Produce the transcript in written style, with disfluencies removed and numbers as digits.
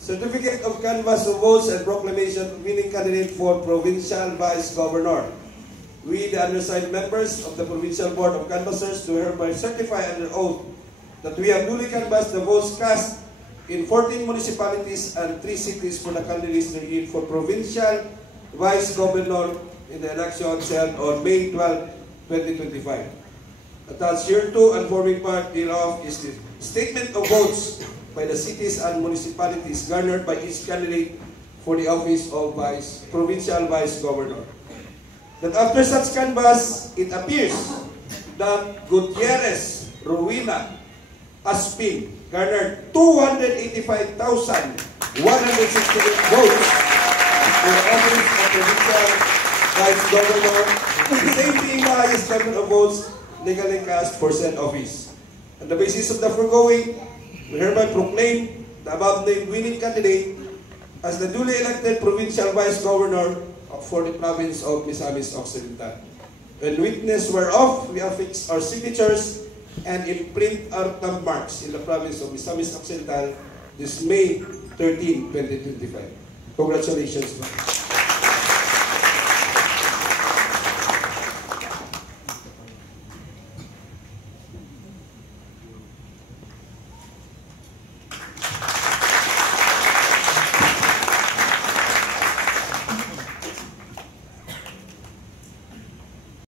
Certificate of Canvass of Votes and Proclamation winning candidate for Provincial Vice Governor. We, the undersigned members of the Provincial Board of Canvassers, do hereby certify under oath that we have duly canvassed the votes cast in 14 municipalities and 3 cities for the candidates named for Provincial Vice Governor in the elections held on May 12, 2025. Attached hereto and forming part thereof is the statement of votes by the cities and municipalities garnered by each candidate for the office of Provincial Vice Governor. That after such canvass, it appears that Gutierrez Rowena Aspin garnered 285,168 votes for the office of Provincial Vice Governor, the same being the highest number of votes legally cast for said office. On the basis of the foregoing, we hereby proclaim the above-named winning candidate as the duly elected Provincial Vice Governor for the province of Misamis Occidental. In witness whereof, we affix our signatures and imprint our thumb marks in the province of Misamis Occidental this May 13, 2025. Congratulations.